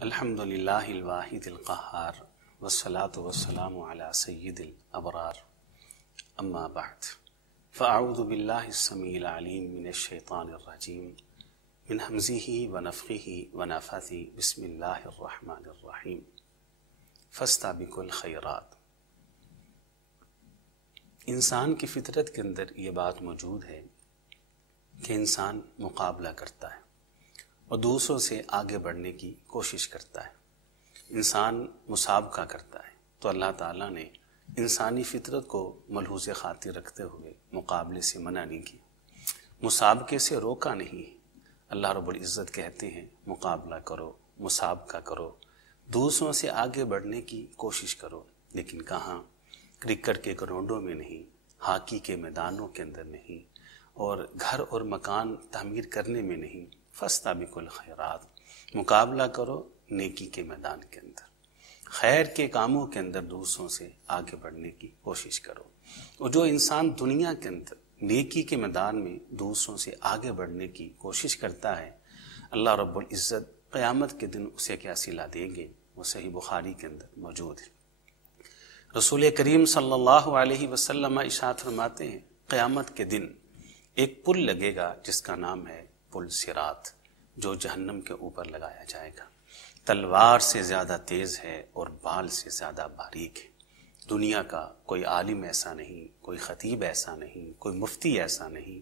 الحمد للہ الواحد القہار والصلاة والسلام علی سید الابرار اما بعد فاعوذ باللہ السمیع العلیم من الشیطان الرجیم من حمزہ ونفخہ ونفثہ بسم اللہ الرحمن الرحیم فاستبقوا الخیرات۔ انسان کی فطرت کے اندر یہ بات موجود ہے کہ انسان مقابلہ کرتا ہے اور دوسروں سے آگے بڑھنے کی کوشش کرتا ہے، انسان مسابقہ کرتا ہے۔ تو اللہ تعالیٰ نے انسانی فطرت کو ملحوظ خاطر رکھتے ہوئے مقابلے سے منع نہیں کیا، مسابقے سے روکا نہیں۔ اللہ رب العزت کہتے ہیں مقابلہ کرو، مسابقہ کرو، دوسروں سے آگے بڑھنے کی کوشش کرو، لیکن کہاں؟ کرکٹ کے گراؤنڈوں میں نہیں، ہاکی کے میدانوں کے اندر نہیں، اور گھر اور مکان تعمیر کرنے میں نہیں۔ فاستبقوا الخیرات، مقابلہ کرو نیکی کے میدان کے اندر، خیر کے کاموں کے اندر دوسروں سے آگے بڑھنے کی کوشش کرو۔ اور جو انسان دنیا کے اندر نیکی کے میدان میں دوسروں سے آگے بڑھنے کی کوشش کرتا ہے، اللہ رب العزت قیامت کے دن اسے کیا صلہ دیں گے، وہ صحیح بخاری کے اندر موجود ہے۔ رسول کریم صلی اللہ علیہ وسلم ارشاد فرماتے ہیں قیامت کے دن ایک پل لگے گا جس کا نام ہے پل صراط، جو جہنم کے اوپر لگایا جائے گا۔ تلوار سے زیادہ تیز ہے اور بال سے زیادہ باریک ہے۔ دنیا کا کوئی عالم ایسا نہیں، کوئی خطیب ایسا نہیں، کوئی مفتی ایسا نہیں،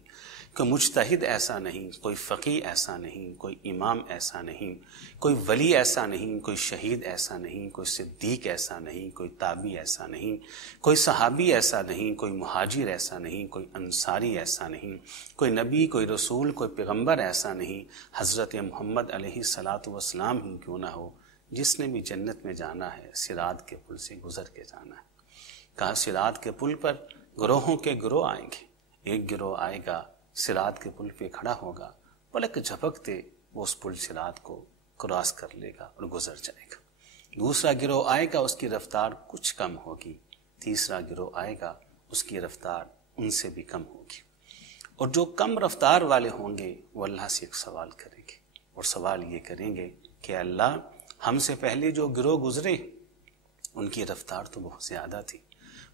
کوئی مجتہد ایسا نہیں، کوئی فقیہ ایسا نہیں، کوئی امام ایسا نہیں، کوئی ولی ایسا نہیں، کوئی شہید ایسا نہیں، کوئی صدیق ایسا نہیں، کوئی تابعی ایسا نہیں، کوئی صحابی ایسا نہیں، کوئی مہاجر ایسا نہیں، کوئی انصاری ایسا نہیں، کوئی نبی، کوئی رسول، کوئی پیغمبر ایسا نہیں، حضرت محمد علیہ الصلاۃ والسلام ہی کیوں نہ ہو، جس نے بھی جنت میں جانا ہے صراط کے پل سے گزر کے جانا ہے۔ کہا صراط کے پل پر گروہوں کے گروہ آئیں گے، ایک گروہ آئے گا صراط کے پل پہ کھڑا ہوگا، پلک جھپکتے وہ اس پل صراط کو کراس کر لے گا اور گزر جائے گا۔ دوسرا گروہ آئے گا، اس کی رفتار کچھ کم ہوگی، تیسرا گروہ آئے گا، اس کی رفتار ان سے بھی کم ہوگی۔ اور جو کم رفتار والے ہوں گے وہ اللہ سے ایک سوال کریں گے، اور سوال یہ کریں گے کہ اللہ ہم سے پہلے جو گروہ گزرے ان کی رفتار تو بہت زیادہ تھی،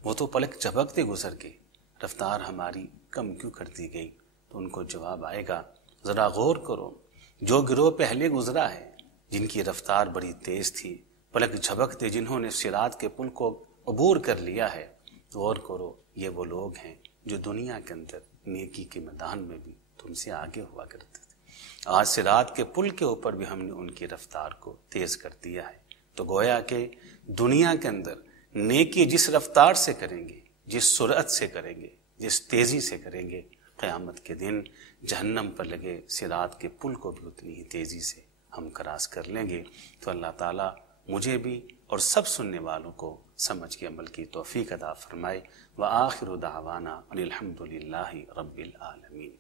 وہ تو پلک جھپکتے گزر گئے، رفتار ہماری کم کیوں کر دی گئی؟ تو ان کو جواب آئے گا ذرا غور کرو، جو گروہ پہلے گزرا ہے جن کی رفتار بڑی تیز تھی، پلک جھپکتے جنہوں نے صراط کے پل کو عبور کر لیا ہے، غور کرو یہ وہ لوگ ہیں جو دنیا کے اندر نیکی کے میدان میں بھی تم سے آگے ہوا کرتے تھے۔ آج صراط کے پل کے اوپر بھی ہم نے ان کی رفتار کو تیز کر دیا ہے۔ تو گویا کہ دنیا کے اندر نیکی جس رفتار سے کریں گے، جس سرعت سے کریں گے، جس تیزی سے کریں گے، قیامت کے دن جہنم پر لگے صراط کے پل کو بھی اتنی ہی تیزی سے ہم کراس کر لیں گے۔ تو اللہ تعالیٰ مجھے بھی اور سب سننے والوں کو سمجھ کے عمل کی توفیق عطا فرمائے۔ وآخر دعوانا ان الحمد للہ رب العالمین۔